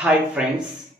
Hi friends,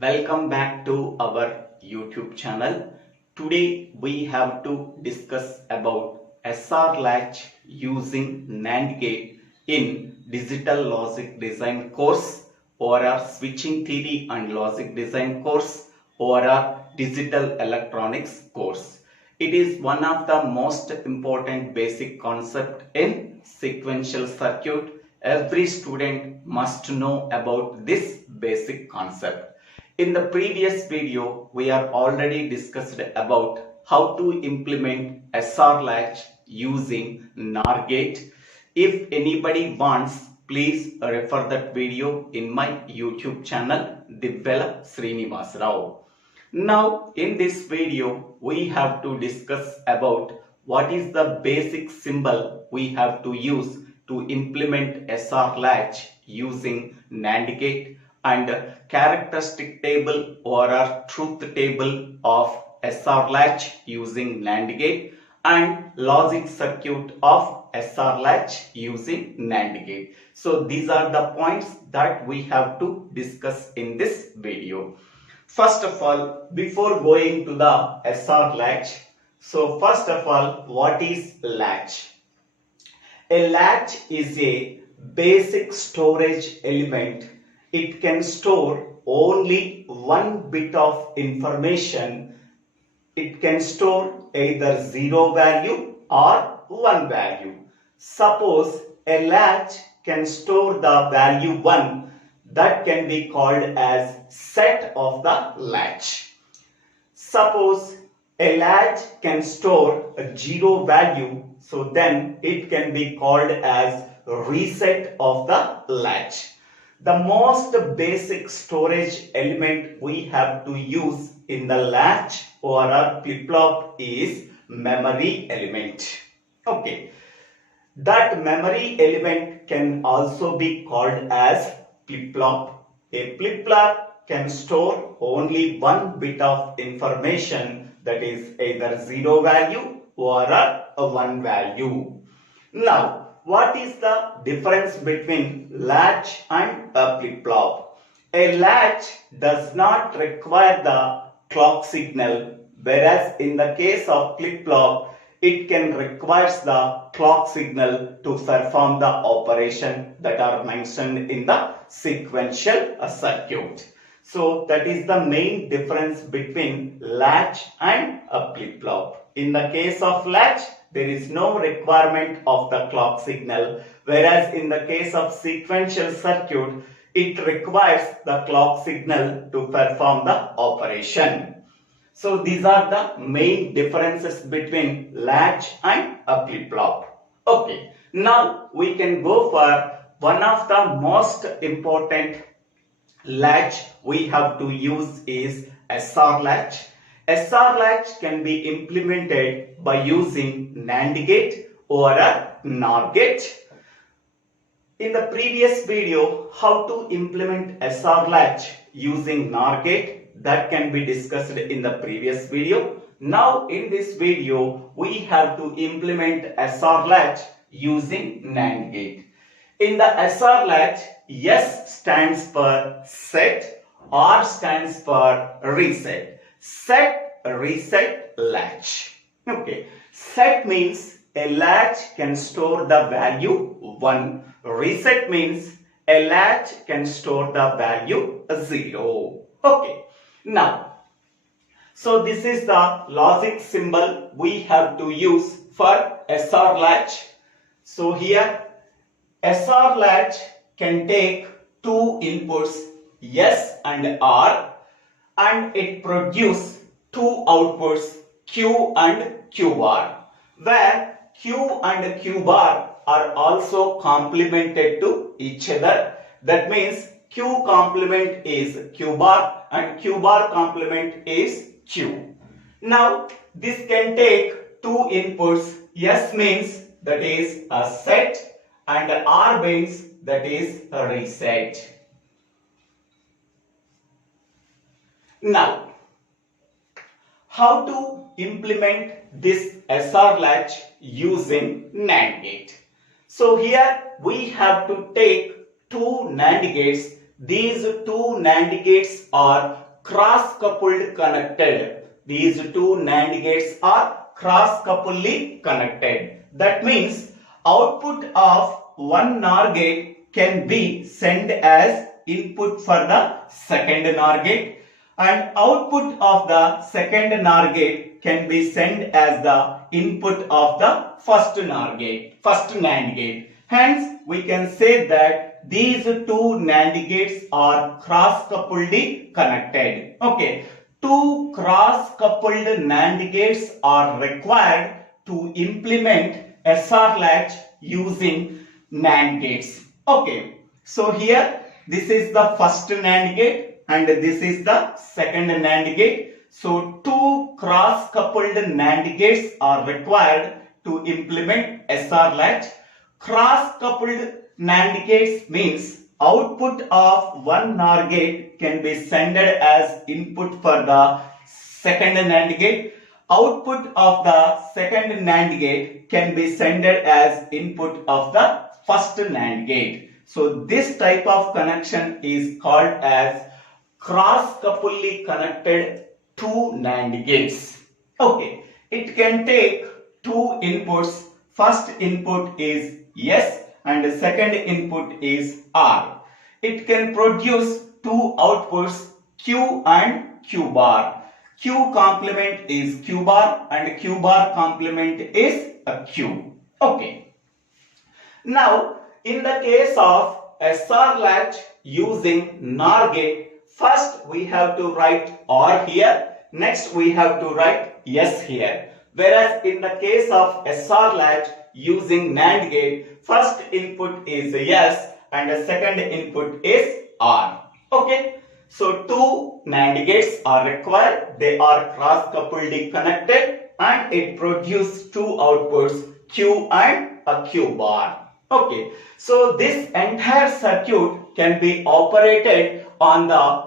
welcome back to our YouTube channel. Today we have to discuss about SR Latch using NAND gate in Digital Logic Design course or our Switching Theory and Logic Design course or our Digital Electronics course. It is one of the most important basic concept in sequential circuit. Every student must know about this basic concept. In the previous video, we are already discussed about how to implement SR latch using NOR gate. If anybody wants, please refer that video in my YouTube channel, Divvela Srinivas Rao. Now, in this video, we have to discuss about what is the basic symbol we have to use to implement SR latch using NAND gate and characteristic table or a truth table of SR latch using NAND gate and logic circuit of SR latch using NAND gate. So these are the points that we have to discuss in this video. First of all, before going to the SR latch, so first of all, what is latch? A latch is a basic storage element. It can store only one bit of information. It can store either 0 value or 1 value. Suppose a latch can store the value 1, that can be called as set of the latch. Suppose a latch can store a 0 value, so then it can be called as reset of the latch. The most basic storage element we have to use in the latch or our flip-flop is memory element. Okay, that memory element can also be called as flip-flop. A flip-flop can store only one bit of information, that is either 0 value or a 1 value. Now, what is the difference between latch and a flip-flop? A latch does not require the clock signal, whereas in the case of flip-flop, it can require the clock signal to perform the operation that are mentioned in the sequential circuit. So that is the main difference between latch and a flip-flop. In the case of latch, there is no requirement of the clock signal, whereas in the case of sequential circuit, it requires the clock signal to perform the operation. So these are the main differences between latch and a flip-flop. Okay, now we can go for one of the most important latch we have to use is SR latch. SR latch can be implemented by using NAND gate or a NOR gate. In the previous video, how to implement SR latch using NOR gate, that can be discussed in the previous video. Now in this video, we have to implement SR latch using NAND gate. In the SR latch, S stands for set, R stands for reset. Set, reset, latch. Okay. Set means a latch can store the value 1. Reset means a latch can store the value 0. Okay. Now, so this is the logic symbol we have to use for SR latch. So here, SR latch can take two inputs S and R, and it produces two outputs Q and Q bar, where Q and Q bar are also complemented to each other. That means Q complement is Q bar and Q bar complement is Q. Now this can take two inputs. S means that is a set and R means that is a reset. Now, how to implement this SR latch using NAND gate? So here we have to take two NAND gates these two NAND gates are cross-coupled connected. These two NAND gates are cross-coupledly connected. That means output of one NOR gate can be sent as input for the second NOR gate, and output of the second NOR gate can be sent as the input of the first NOR gate, first NAND gate. Hence, we can say that these two NAND gates are cross-coupledly connected. Okay, two cross-coupled NAND gates are required to implement SR latch using NAND gates. Okay, so here this is the first NAND gate and this is the second NAND gate. So two cross-coupled NAND gates are required to implement SR latch. Cross-coupled NAND gates means output of one NOR gate can be sent as input for the second NAND gate. Output of the second NAND gate can be sent as input of the first NAND gate. So this type of connection is called as cross-coupledly connected two NAND gates. Okay, it can take two inputs. First input is S and the second input is R. It can produce two outputs Q and Q bar. Q complement is Q bar and Q bar complement is a Q. Okay. Now, in the case of SR latch using NOR gate, first we have to write R here, next we have to write S here. Whereas in the case of SR latch using NAND gate, first input is S and the second input is R. Okay, so two NAND gates are required. They are cross-coupledly connected and it produces two outputs Q and a Q bar. Okay, so this entire circuit can be operated on the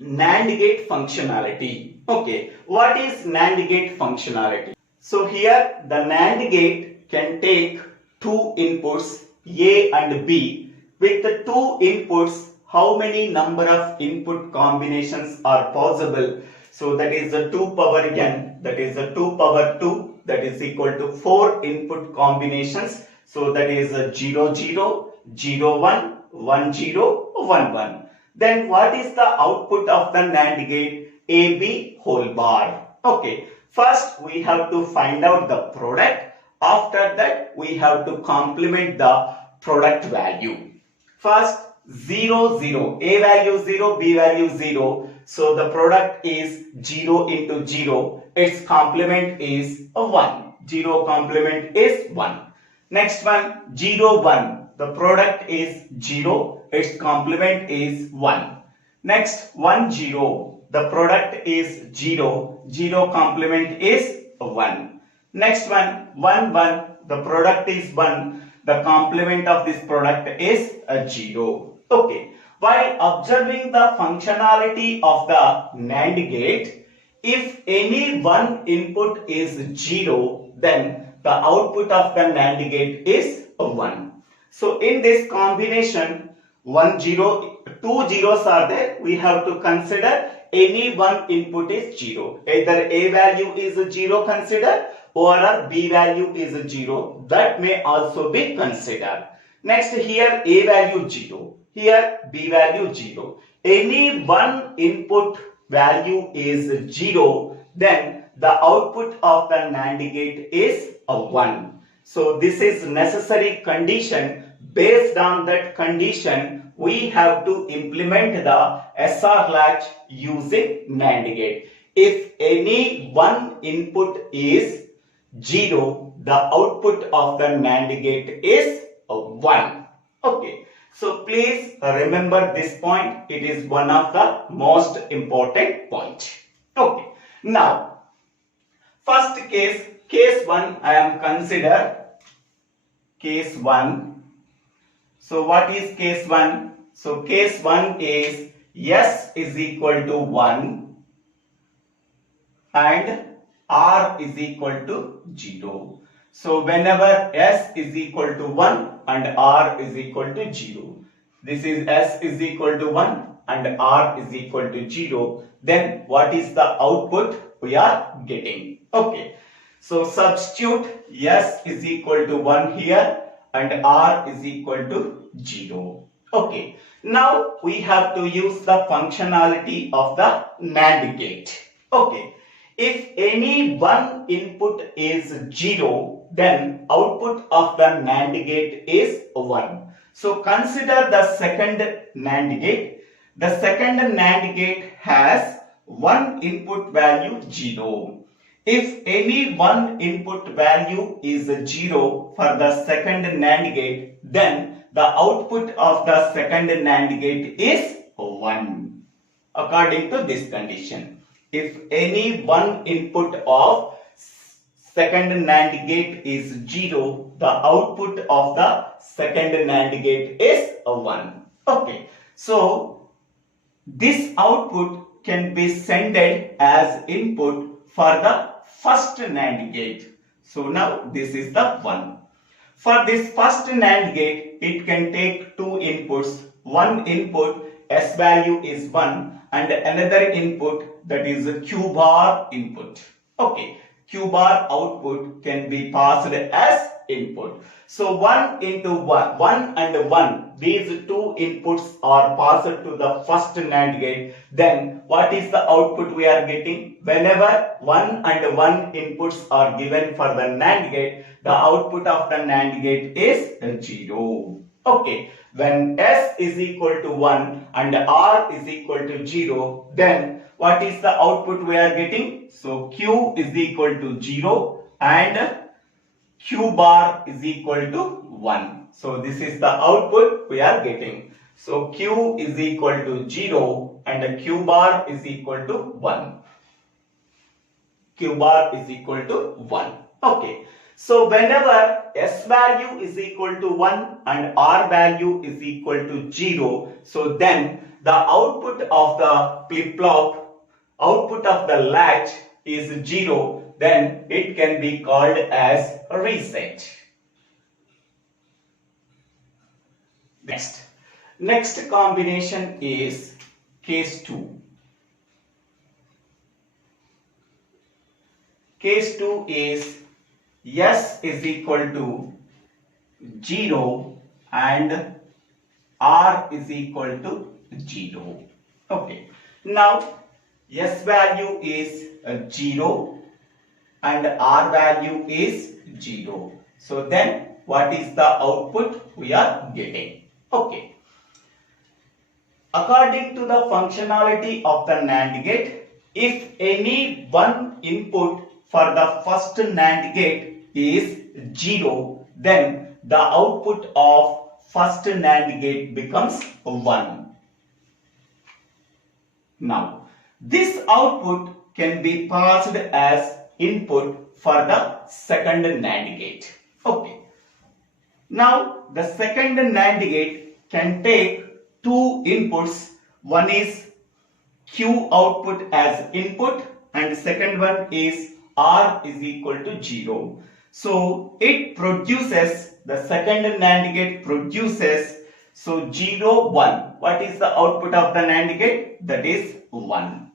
NAND gate functionality. Okay, what is NAND gate functionality? So here the NAND gate can take two inputs A and B. With the two inputs, how many number of input combinations are possible? So that is the 2 power n, that is the 2 power 2, that is equal to 4 input combinations. So that is a 0 0, 0 1, 1 0, 1 1. Then what is the output of the NAND gate? AB whole bar. Okay, first we have to find out the product. After that we have to complement the product value. First 0 0, A value 0, B value 0. So the product is 0 into 0. Its complement is a 1. 0 complement is 1. Next one 0 1. The product is 0. Its complement is 1. Next 1 0. The product is 0. 0 complement is 1. Next one 1 1. The product is 1. The complement of this product is a 0. Okay. While observing the functionality of the NAND gate, if any one input is 0, then the output of the NAND gate is 1. So in this combination, 1 0, two zeros are there. We have to consider any one input is 0. Either A value is 0 consider or B value is 0. That may also be considered. Next here A value 0. Here B value 0. Any one input value is 0, then the output of the NAND gate is a 1. So this is necessary condition. Based on that condition, we have to implement the SR latch using NAND gate. If any one input is 0, the output of the NAND gate is a 1. Okay. So please remember this point. It is one of the most important points. Okay. Now, first case 1 I am consider case 1. So what is case 1? So case 1 is S is equal to 1 and R is equal to 0. So whenever S is equal to 1, and R is equal to 0. This is S is equal to 1 and R is equal to 0. Then what is the output we are getting? Okay. So substitute S is equal to 1 here and R is equal to 0. Okay. Now we have to use the functionality of the NAND gate. Okay. If any one input is 0, then output of the NAND gate is 1. So consider the second NAND gate. The second NAND gate has one input value 0. If any one input value is 0 for the second NAND gate, then the output of the second NAND gate is 1. According to this condition. If any one input of second NAND gate is 0, the output of the second NAND gate is 1. Okay. So, this output can be sent as input for the first NAND gate. So, now this is the 1. For this first NAND gate, it can take two inputs. One input S value is 1 and another input, that is a Q bar input. Okay, Q bar output can be passed as input. So 1 into 1, 1 and 1, these two inputs are passed to the first NAND gate. Then what is the output we are getting? Whenever 1 and 1 inputs are given for the NAND gate, the output of the NAND gate is 0. Okay, when S is equal to 1 and R is equal to 0, then what is the output we are getting? So Q is equal to 0 and Q bar is equal to 1. So this is the output we are getting. So Q is equal to 0 and Q bar is equal to 1. Q bar is equal to 1. Okay. So whenever S value is equal to 1 and R value is equal to 0, so then the output of the flip-flop, output of the latch is 0, then it can be called as reset. Next combination is case 2. Case 2 is S is equal to 0 and R is equal to 0. Okay. Now S value is 0 and R value is 0. So then what is the output we are getting? Okay. According to the functionality of the NAND gate, if any one input for the first NAND gate is 0, then the output of first NAND gate becomes 1. Now, this output can be passed as input for the second NAND gate. Okay. Now, the second NAND gate can take two inputs. One is Q output as input and second one is R is equal to 0. So it produces, the second NAND gate produces, so 0, 1. What is the output of the NAND gate? That is 1.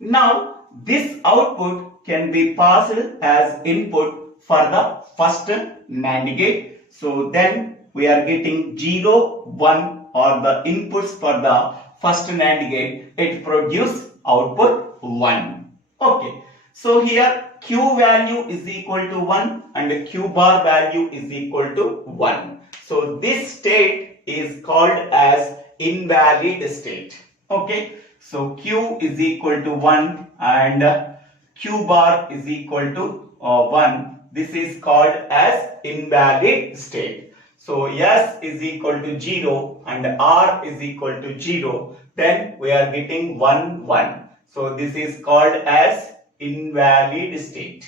Now this output can be passed as input for the first NAND gate. So then we are getting 0, 1 or the inputs for the first NAND gate. It produces output 1. Okay. So here Q value is equal to 1 and Q bar value is equal to 1. So this state is called as invalid state. Okay. So Q is equal to 1 and Q bar is equal to 1. This is called as invalid state. So S is equal to 0 and R is equal to 0. Then we are getting 1, 1. So this is called as invalid state.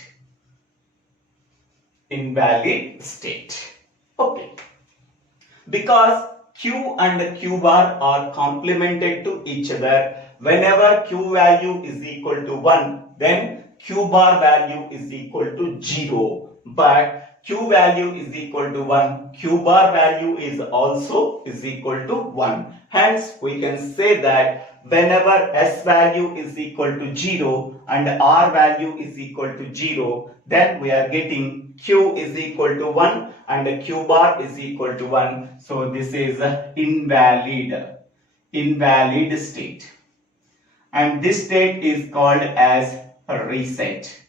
Invalid state. Okay. Because Q and Q bar are complemented to each other. Whenever Q value is equal to 1, then Q bar value is equal to 0. But Q value is equal to 1, Q bar value is also is equal to 1. Hence, we can say that whenever S value is equal to 0 and R value is equal to 0, then we are getting Q is equal to 1 and Q bar is equal to 1. So this is invalid state. And this state is called as reset.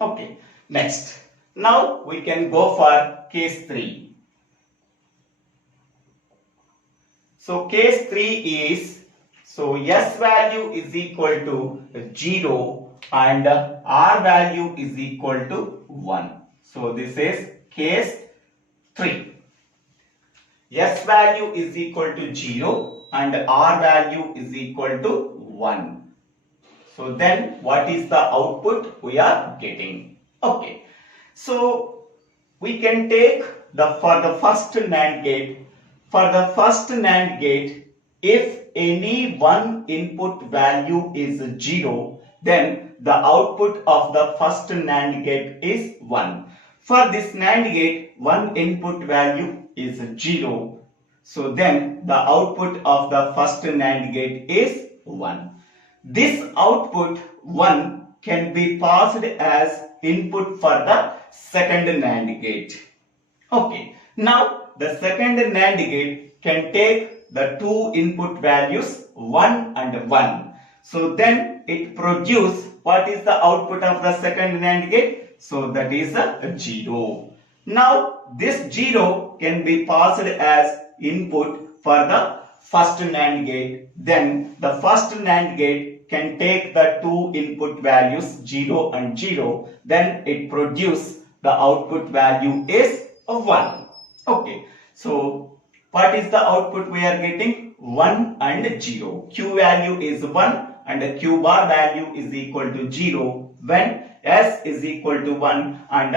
Okay, next. Now we can go for case 3. So case 3 is, so S value is equal to 0 and R value is equal to 1. So this is case 3. S value is equal to 0 and R value is equal to 1. So then what is the output we are getting? Okay. So we can take for the first NAND gate. For the first NAND gate, if any one input value is 0, then the output of the first NAND gate is 1. For this NAND gate, one input value is 0. So then the output of the first NAND gate is 1. This output 1 can be passed as input for the second NAND gate. Okay. Now the second NAND gate can take the two input values 1 and 1. So then it produces, what is the output of the second NAND gate? So that is a 0. Now this 0 can be passed as input for the first NAND gate. Then the first NAND gate can take the two input values 0 and 0. Then it produces the output value is 1. Okay. So what is the output we are getting? 1 and 0. Q value is 1 and the Q bar value is equal to 0 when S is equal to 1 and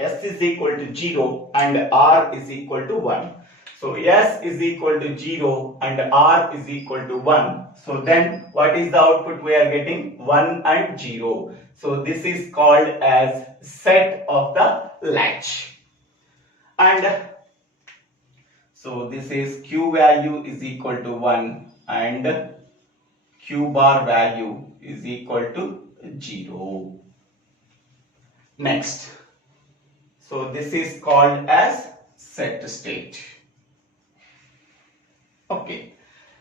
S is equal to 0 and R is equal to 1. So S is equal to 0 and R is equal to 1. So then what is the output we are getting? 1 and 0. So this is called as set of the latch. And so this is Q value is equal to 1 and Q bar value is equal to 0. Next. So this is called as set state. Okay.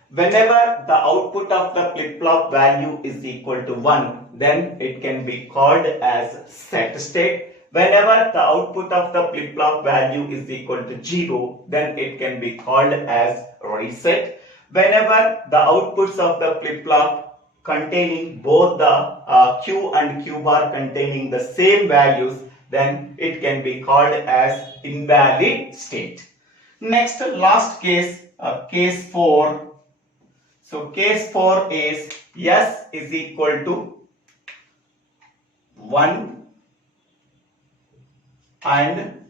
Whenever the output of the flip-flop value is equal to 1, then it can be called as set state. Whenever the output of the flip-flop value is equal to 0, then it can be called as reset. Whenever the outputs of the flip-flop containing both the Q and Q bar containing the same values, then it can be called as invalid state. Next, last case, case 4. So case 4 is S is equal to 1 and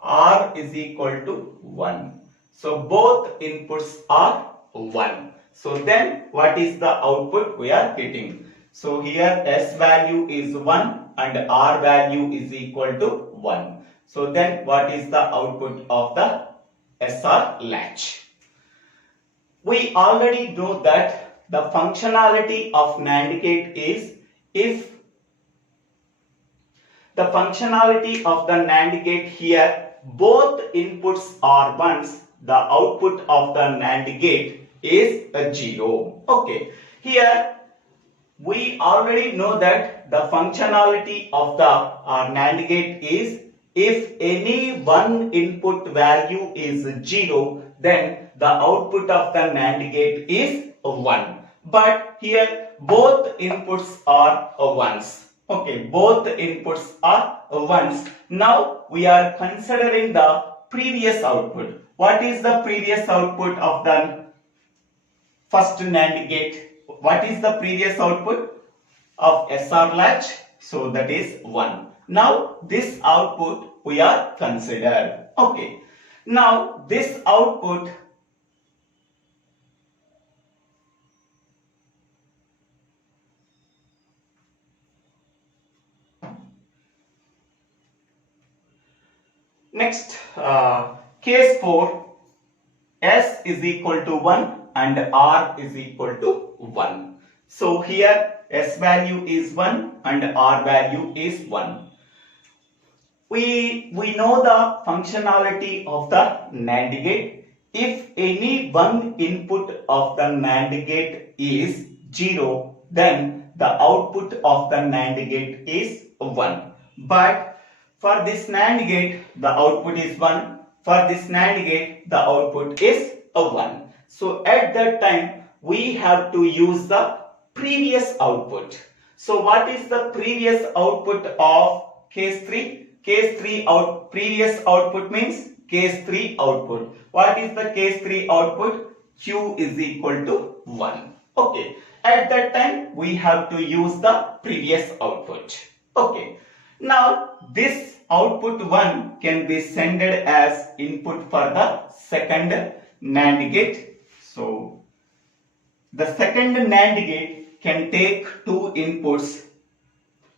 R is equal to 1. So both inputs are 1. So then what is the output we are getting? So here S value is 1 and R value is equal to 1. So then what is the output of the SR latch? We already know that the functionality of NAND gate is, if the functionality of the NAND gate here both inputs are 1s, the output of the NAND gate is a 0. Okay, here we already know that the functionality of the NAND gate is, if any one input value is 0, then the output of the NAND gate is 1. But here both inputs are 1s. Okay, both inputs are 1s. Now we are considering the previous output. What is the previous output of the first NAND gate? What is the previous output of SR latch? So that is 1. Now this output we are considered. Okay. Now this output Next, case 4, S is equal to 1 and R is equal to 1. So here S value is 1 and R value is 1. We know the functionality of the NAND gate. If any one input of the NAND gate is 0, then the output of the NAND gate is 1. But for this NAND gate, the output is 1. For this NAND gate, the output is a 1. So at that time, we have to use the previous output. So what is the previous output of case 3? Case 3 previous output means case 3 output. What is the case 3 output? Q is equal to 1. Okay. At that time, we have to use the previous output. Okay. Now, this output 1 can be sent as input for the second NAND gate. So, the second NAND gate can take two inputs.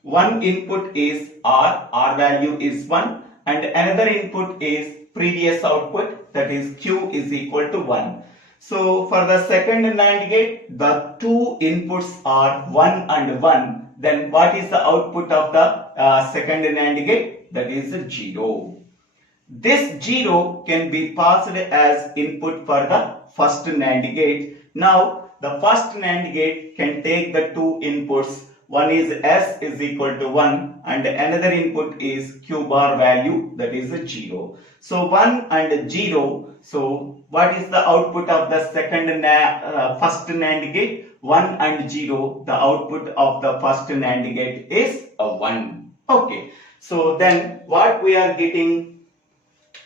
One input is R value is 1, and another input is previous output, that is Q is equal to 1. So for the second NAND gate, the two inputs are 1 and 1. Then what is the output of the second NAND gate? That is 0. This 0 can be passed as input for the first NAND gate. Now the first NAND gate can take the two inputs. One is S is equal to 1 and another input is Q bar value, that is 0. So 1 and 0. So what is the output of the first NAND gate? 1 and 0. The output of the first NAND gate is a 1. Okay. So then what we are getting,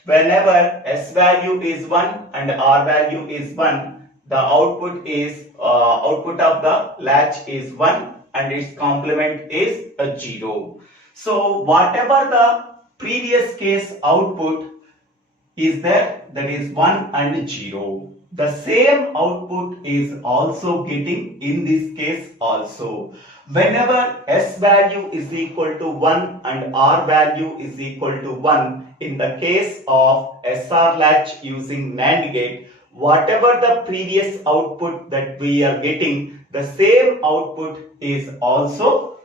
whenever S value is 1 and R value is 1, the output is output of the latch is 1 and its complement is a 0. So whatever the previous case output is there, that is 1 and 0. The same output is also getting in this case also. Whenever S value is equal to 1 and R value is equal to 1, in the case of SR latch using NAND gate, whatever the previous output that we are getting, the same output is also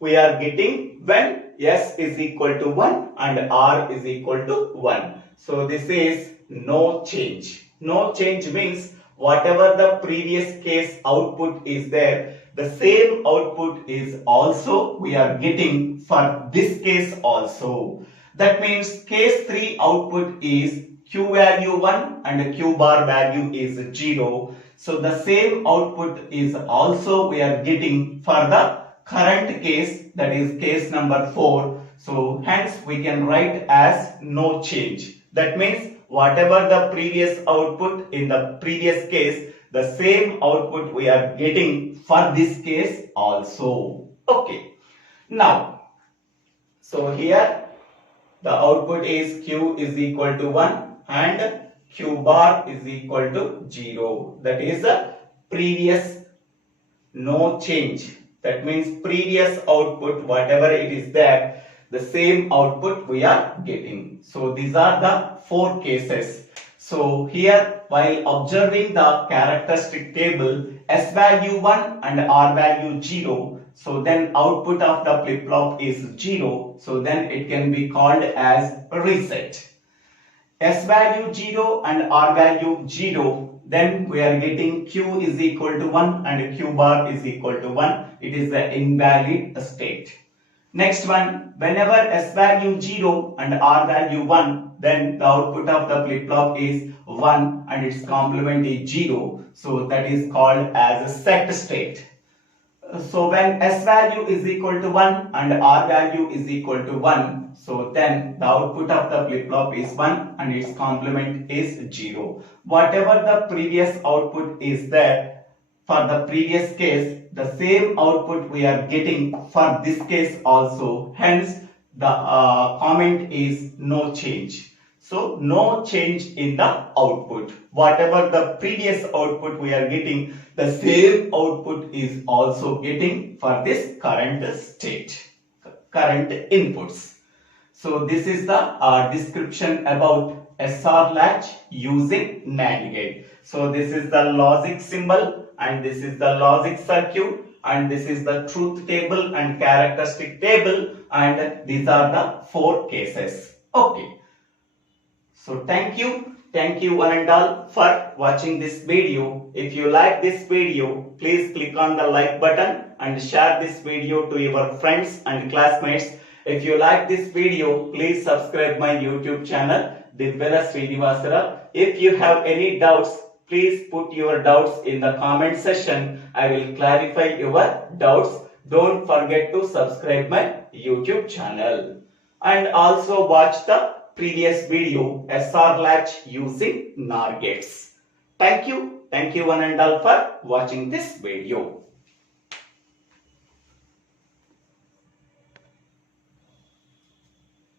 we are getting when S is equal to 1 and R is equal to 1. So this is no change. No change means whatever the previous case output is there, the same output is also we are getting for this case also. That means case 3 output is Q value 1 and Q bar value is 0. So the same output is also we are getting for the current case, that is case number 4. So hence we can write as no change. That means whatever the previous output in the previous case, the same output we are getting for this case also. Okay. Now, so here the output is Q is equal to 1 and Q bar is equal to 0. That is the previous no change. That means previous output, whatever it is there, the same output we are getting. So these are the 4 cases. So here, while observing the characteristic table, S value 1 and R value 0, so then output of the flip-flop is 0. So then it can be called as reset. S value 0 and R value 0, then we are getting Q is equal to 1 and Q bar is equal to 1. It is the invalid state. Next one, whenever S value 0 and R value 1, then the output of the flip-flop is 1 and its complement is 0. So that is called as a set state. So when S value is equal to 1 and R value is equal to 1, so then the output of the flip-flop is 1 and its complement is 0. Whatever the previous output is there for the previous case, the same output we are getting for this case also. Hence the comment is no change. So no change in the output. Whatever the previous output we are getting, the same output is also getting for this current state, current inputs. So this is the description about SR latch using NAND gate. So this is the logic symbol and this is the logic circuit and this is the truth table and characteristic table, and these are the 4 cases. Okay. So thank you one and all for watching this video. If you like this video, please click on the like button and share this video to your friends and classmates. If you like this video, please subscribe my YouTube channel, Divvela Srinivasara. If you have any doubts, please put your doubts in the comment section. I will clarify your doubts. Don't forget to subscribe my YouTube channel. And also watch the previous video, SR latch using NOR gates. Thank you one and all for watching this video.